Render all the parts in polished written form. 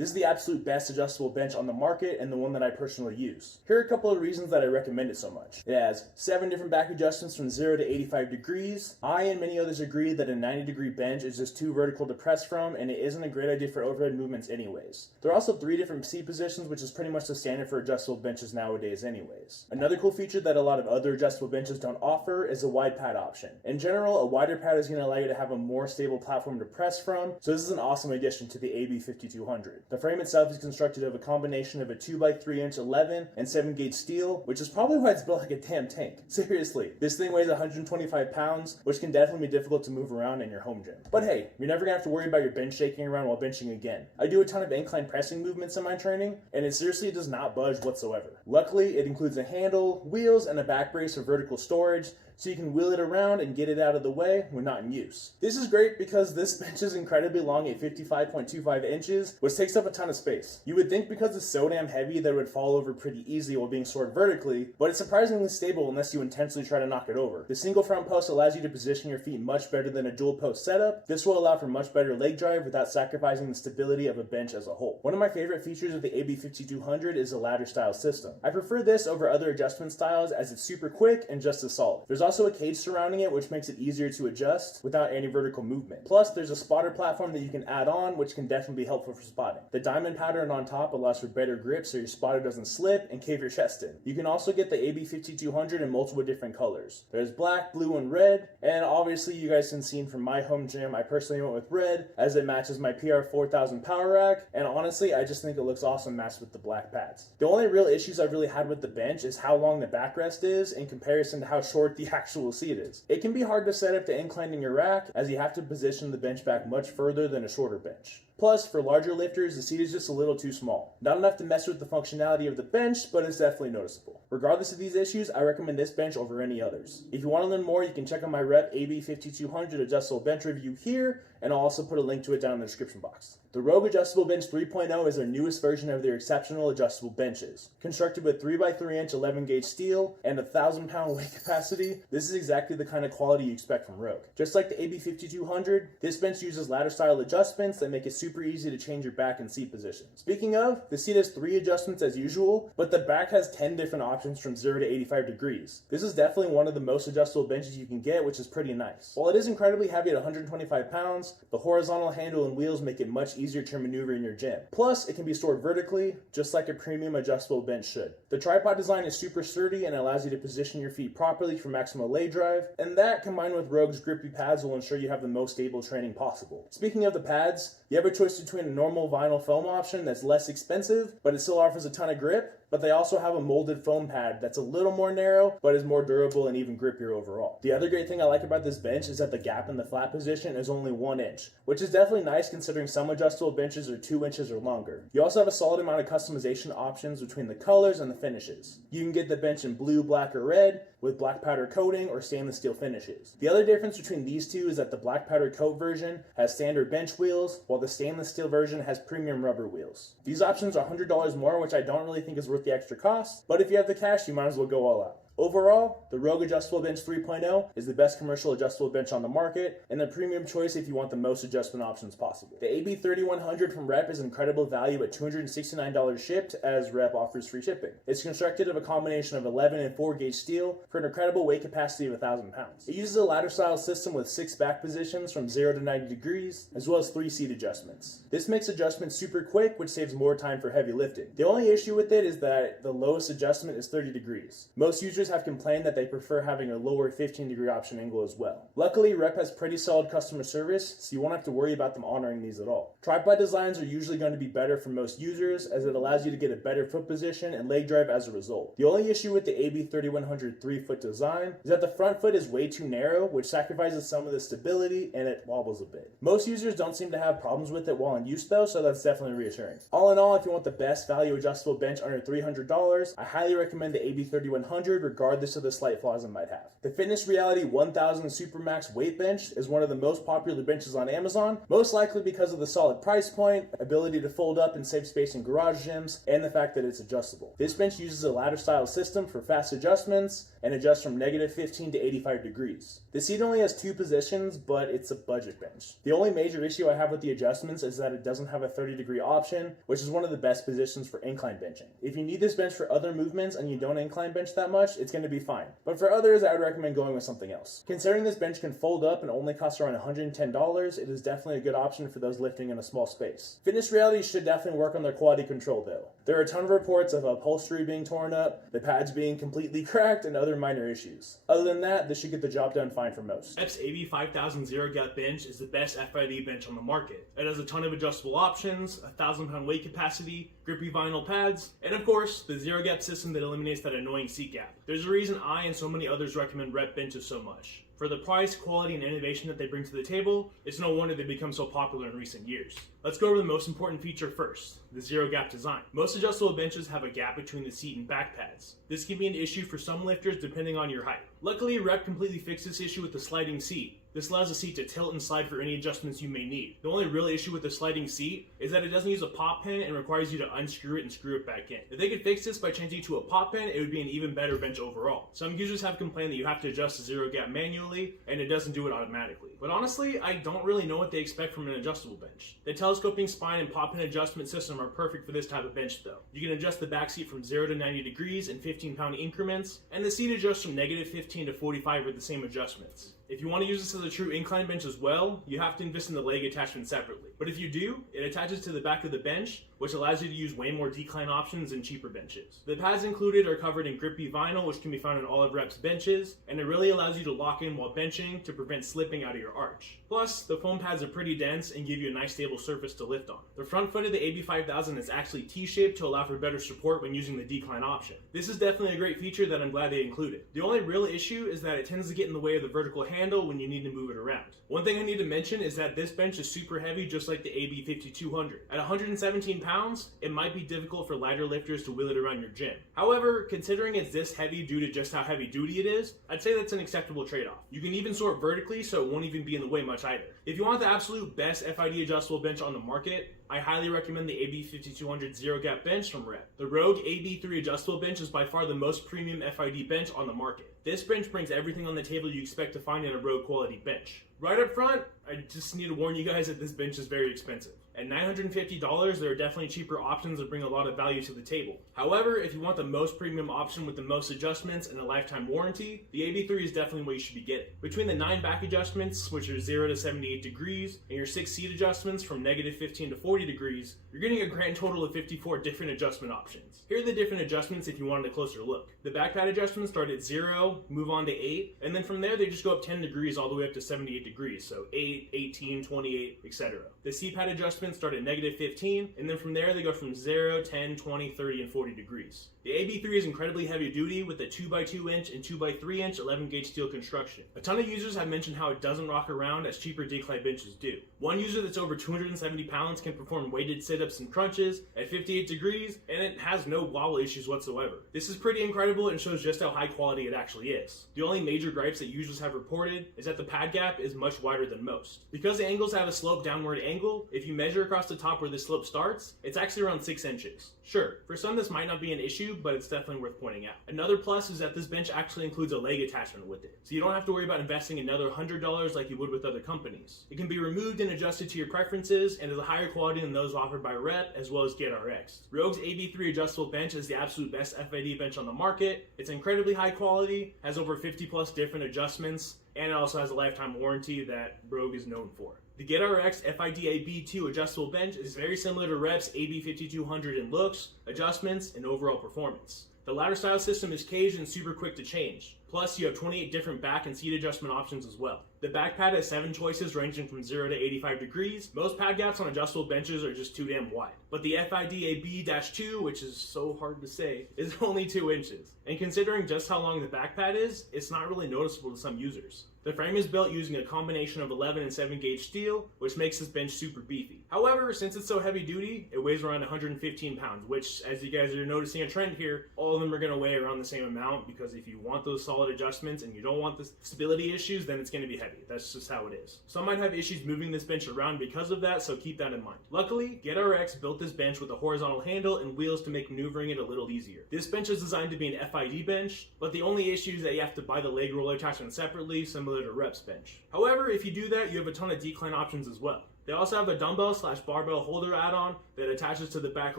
This is the absolute best adjustable bench on the market and the one that I personally use. Here are a couple of reasons that I recommend it so much. It has 7 different back adjustments from 0 to 85 degrees. I and many others agree that a 90-degree bench is just too vertical to press from, and it isn't a great idea for overhead movements anyways. There are also 3 different seat positions, which is pretty much the standard for adjustable benches nowadays anyways. Another cool feature that a lot of other adjustable benches don't offer is a wide pad option. In general, a wider pad is going to allow you to have a more stable platform to press from, so this is an awesome addition to the AB5200. The frame itself is constructed of a combination of a 2x3" 11 and 7 gauge steel, which is probably why it's built like a damn tank. Seriously, this thing weighs 125 pounds, which can definitely be difficult to move around in your home gym. But hey, you're never gonna have to worry about your bench shaking around while benching again. I do a ton of incline pressing movements in my training, and it seriously does not budge whatsoever. Luckily, it includes a handle, wheels, and a back brace for vertical storage, so you can wheel it around and get it out of the way when not in use. This is great because this bench is incredibly long at 55.25 inches, which takes up a ton of space. You would think because it's so damn heavy that it would fall over pretty easily while being stored vertically, but it's surprisingly stable unless you intentionally try to knock it over. The single front post allows you to position your feet much better than a dual post setup. This will allow for much better leg drive without sacrificing the stability of a bench as a whole. One of my favorite features of the AB5200 is the ladder style system. I prefer this over other adjustment styles as it's super quick and just as solid. There's also a cage surrounding it, which makes it easier to adjust without any vertical movement. Plus, there's a spotter platform that you can add on, which can definitely be helpful for spotting. The diamond pattern on top allows for better grip so your spotter doesn't slip and cave your chest in. You can also get the AB5200 in multiple different colors. There's black, blue, and red, and obviously you guys can see from my home gym, I personally went with red as it matches my PR 4000 power rack, and honestly, I just think it looks awesome matched with the black pads. The only real issues I've really had with the bench is how long the backrest is in comparison to how short the actual seat is. It can be hard to set up the incline in your rack as you have to position the bench back much further than a shorter bench. Plus, for larger lifters, the seat is just a little too small. Not enough to mess with the functionality of the bench, but it's definitely noticeable. Regardless of these issues, I recommend this bench over any others. If you want to learn more, you can check out my Rep AB5200 adjustable bench review here, and I'll also put a link to it down in the description box. The Rogue Adjustable Bench 3.0 is their newest version of their exceptional adjustable benches. Constructed with 3x3" 11 gauge steel and a 1,000-pound weight capacity, this is exactly the kind of quality you expect from Rogue. Just like the AB5200, this bench uses ladder style adjustments that make it super easy to change your back and seat position. Speaking of, the seat has 3 adjustments as usual, but the back has 10 different options from 0 to 85 degrees. This is definitely one of the most adjustable benches you can get, which is pretty nice. While it is incredibly heavy at 125 pounds, the horizontal handle and wheels make it much easier to maneuver in your gym. Plus, it can be stored vertically, just like a premium adjustable bench should. The tripod design is super sturdy and allows you to position your feet properly for maximal leg drive, and that combined with Rogue's grippy pads will ensure you have the most stable training possible. Speaking of the pads, you have a choice between a normal vinyl foam option that's less expensive, but it still offers a ton of grip, but they also have a molded foam pad that's a little more narrow, but is more durable and even grippier overall. The other great thing I like about this bench is that the gap in the flat position is only 1 inch, which is definitely nice considering some adjustable benches are 2 inches or longer. You also have a solid amount of customization options between the colors and the finishes. You can get the bench in blue, black, or red, with black powder coating or stainless steel finishes. The other difference between these two is that the black powder coat version has standard bench wheels, while the stainless steel version has premium rubber wheels. These options are $100 more, which I don't really think is worth the extra cost, but if you have the cash, you might as well go all out. Overall, the Rogue Adjustable Bench 3.0 is the best commercial adjustable bench on the market and a premium choice if you want the most adjustment options possible. The AB3100 from Rep is an incredible value at $269 shipped, as Rep offers free shipping. It's constructed of a combination of 11 and 4 gauge steel for an incredible weight capacity of 1,000 pounds. It uses a ladder style system with 6 back positions from 0 to 90 degrees, as well as 3 seat adjustments. This makes adjustments super quick, which saves more time for heavy lifting. The only issue with it is that the lowest adjustment is 30 degrees. Most users have complained that they prefer having a lower 15-degree option angle as well. Luckily, Rep has pretty solid customer service, so you won't have to worry about them honoring these at all. Tripod designs are usually going to be better for most users, as it allows you to get a better foot position and leg drive as a result. The only issue with the AB3100 3-foot design is that the front foot is way too narrow, which sacrifices some of the stability and it wobbles a bit. Most users don't seem to have problems with it while in use though, so that's definitely reassuring. All in all, if you want the best value adjustable bench under $300, I highly recommend the AB3100 regardless of the slight flaws it might have. The Fitness Reality 1000 Supermax Weight Bench is one of the most popular benches on Amazon, most likely because of the solid price point, ability to fold up and save space in garage gyms, and the fact that it's adjustable. This bench uses a ladder style system for fast adjustments and adjusts from -15 to 85 degrees. The seat only has 2 positions, but it's a budget bench. The only major issue I have with the adjustments is that it doesn't have a 30-degree option, which is one of the best positions for incline benching. If you need this bench for other movements and you don't incline bench that much, it's going to be fine. But for others, I would recommend going with something else. Considering this bench can fold up and only costs around $110, it is definitely a good option for those lifting in a small space. Fitness Reality should definitely work on their quality control though. There are a ton of reports of upholstery being torn up, the pads being completely cracked, and other minor issues. Other than that, this should get the job done fine for most. Rep's AB5000 Zero Gap Bench is the best FID bench on the market. It has a ton of adjustable options, a 1,000-pound weight capacity, grippy vinyl pads, and of course, the Zero Gap system that eliminates that annoying seat gap. There's a reason I and so many others recommend Rep benches so much. For the price, quality, and innovation that they bring to the table, it's no wonder they've become so popular in recent years. Let's go over the most important feature first, the zero gap design. Most adjustable benches have a gap between the seat and back pads. This can be an issue for some lifters depending on your height. Luckily, Rep completely fixed this issue with the sliding seat. This allows the seat to tilt and slide for any adjustments you may need. The only real issue with the sliding seat is that it doesn't use a pop pen and requires you to unscrew it and screw it back in. If they could fix this by changing to a pop pen, it would be an even better bench overall. Some users have complained that you have to adjust the zero gap manually and it doesn't do it automatically. But honestly, I don't really know what they expect from an adjustable bench. The telescoping spine and pop pen adjustment system are perfect for this type of bench though. You can adjust the back seat from 0 to 90 degrees in 15-pound increments, and the seat adjusts from -15 to 45 with the same adjustments. If you want to use this as a true incline bench as well, you have to invest in the leg attachment separately. But if you do, it attaches to the back of the bench, which allows you to use way more decline options than cheaper benches. The pads included are covered in grippy vinyl, which can be found in all of Rep's benches, and it really allows you to lock in while benching to prevent slipping out of your arch. Plus, the foam pads are pretty dense and give you a nice stable surface to lift on. The front foot of the AB5000 is actually T-shaped to allow for better support when using the decline option. This is definitely a great feature that I'm glad they included. The only real issue is that it tends to get in the way of the vertical handle when you need to move it around. One thing I need to mention is that this bench is super heavy just like the AB5200. At 117 pounds, it might be difficult for lighter lifters to wheel it around your gym. However, considering it's this heavy due to just how heavy duty it is, I'd say that's an acceptable trade-off. You can even sort vertically so it won't even be in the way much either. If you want the absolute best FID adjustable bench on the market, I highly recommend the AB5200 Zero Gap Bench from Rep. The Rogue AB3 adjustable bench is by far the most premium FID bench on the market. This bench brings everything on the table you expect to find in a Rogue quality bench. Right up front, I just need to warn you guys that this bench is very expensive. At $950, there are definitely cheaper options that bring a lot of value to the table. However, if you want the most premium option with the most adjustments and a lifetime warranty, the AB3 is definitely what you should be getting. Between the 9 back adjustments, which are 0 to 78 degrees, and your 6 seat adjustments from -15 to 40 degrees, you're getting a grand total of 54 different adjustment options. Here are the different adjustments if you wanted a closer look. The back pad adjustments start at 0, move on to 8, and then from there they just go up 10 degrees all the way up to 78 degrees, so 8, 18, 28, etc. The seat pad adjustments start at -15, and then from there they go from 0, 10, 20, 30, and 40 degrees. The AB3 is incredibly heavy duty with a 2x2-inch and 2x3-inch 11-gauge steel construction. A ton of users have mentioned how it doesn't rock around as cheaper decline benches do. One user that's over 270 pounds can perform weighted sit-ups and crunches at 58 degrees, and it has no wobble issues whatsoever. This is pretty incredible and shows just how high quality it actually is. The only major gripes that users have reported is that the pad gap is much wider than most. Because the angles have a slope downward angle, if you measure across the top where the slope starts, it's actually around 6 inches. Sure, for some this might not be an issue, but it's definitely worth pointing out. Another plus is that this bench actually includes a leg attachment with it, so you don't have to worry about investing another $100 like you would with other companies. It can be removed and adjusted to your preferences and is a higher quality than those offered by Rep as well as GetRx. Rogue's AB3 adjustable bench is the absolute best FID bench on the market. It's incredibly high quality, has over 50 plus different adjustments, and it also has a lifetime warranty that Rogue is known for. The GetRx FIDA B2 adjustable bench is very similar to Rep's AB5200 in looks, adjustments, and overall performance. The ladder style system is caged and super quick to change. Plus, you have 28 different back and seat adjustment options as well. The back pad has 7 choices ranging from 0 to 85 degrees. Most pad gaps on adjustable benches are just too damn wide. But the FIDA B-2, which is so hard to say, is only 2 inches. And considering just how long the back pad is, it's not really noticeable to some users. The frame is built using a combination of 11 and 7 gauge steel, which makes this bench super beefy. However, since it's so heavy duty, it weighs around 115 pounds, which, as you guys are noticing a trend here, all of them are going to weigh around the same amount, because if you want those solid adjustments and you don't want the stability issues, then it's going to be heavy. That's just how it is. Some might have issues moving this bench around because of that, so keep that in mind. Luckily, GetRx built this bench with a horizontal handle and wheels to make maneuvering it a little easier. This bench is designed to be an FID bench, but the only issue is that you have to buy the leg roller attachment separately, similar to Rep's bench. However, if you do that, you have a ton of decline options as well. They also have a dumbbell/barbell holder add-on that attaches to the back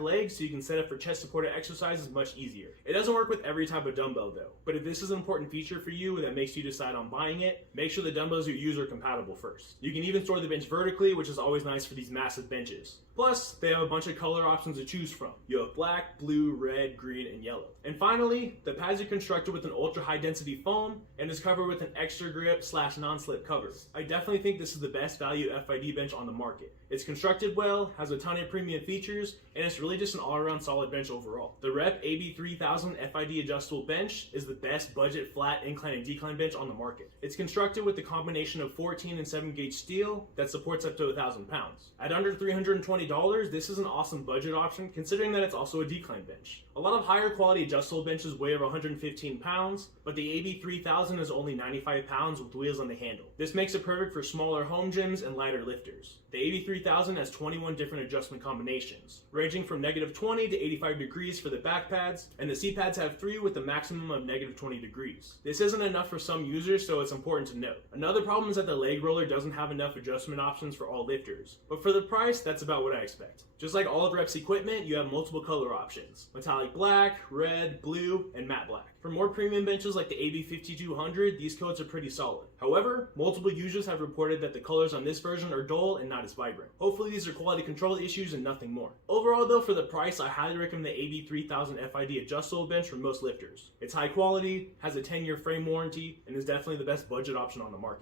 leg, so you can set it for chest supported exercises much easier. It doesn't work with every type of dumbbell though, but if this is an important feature for you that makes you decide on buying it, make sure the dumbbells you use are compatible first. You can even store the bench vertically, which is always nice for these massive benches. Plus, they have a bunch of color options to choose from. You have black, blue, red, green, and yellow. And finally, the pads are constructed with an ultra high density foam and is covered with an extra grip/non-slip cover. I definitely think this is the best value FID bench on the market. It's constructed well, has a ton of premium features, and it's really just an all-around solid bench overall. The Rep AB3000 FID adjustable bench is the best budget flat incline and decline bench on the market. It's constructed with the combination of 14 and 7 gauge steel that supports up to 1,000 pounds. At under $320, this is an awesome budget option considering that it's also a decline bench. A lot of higher quality adjustable benches weigh over 115 pounds, but the AB3000 is only 95 pounds with wheels on the handle. This makes it perfect for smaller home gyms and lighter lifters. The AB3000 has 21 different adjustment combinations, ranging from -20 to 85 degrees for the back pads, and the seat pads have 3 with a maximum of -20 degrees. This isn't enough for some users, so it's important to note. Another problem is that the leg roller doesn't have enough adjustment options for all lifters, but for the price, that's about what I expect. Just like all of Rep's equipment, you have multiple color options: metallic black, red, blue, and matte black. For more premium benches like the AB5200, these coats are pretty solid. However, multiple users have reported that the colors on this version are dull and not as vibrant. Hopefully these are quality control issues and nothing more. Overall though, for the price, I highly recommend the AB3000 FID adjustable bench for most lifters. It's high quality, has a 10-year frame warranty, and is definitely the best budget option on the market.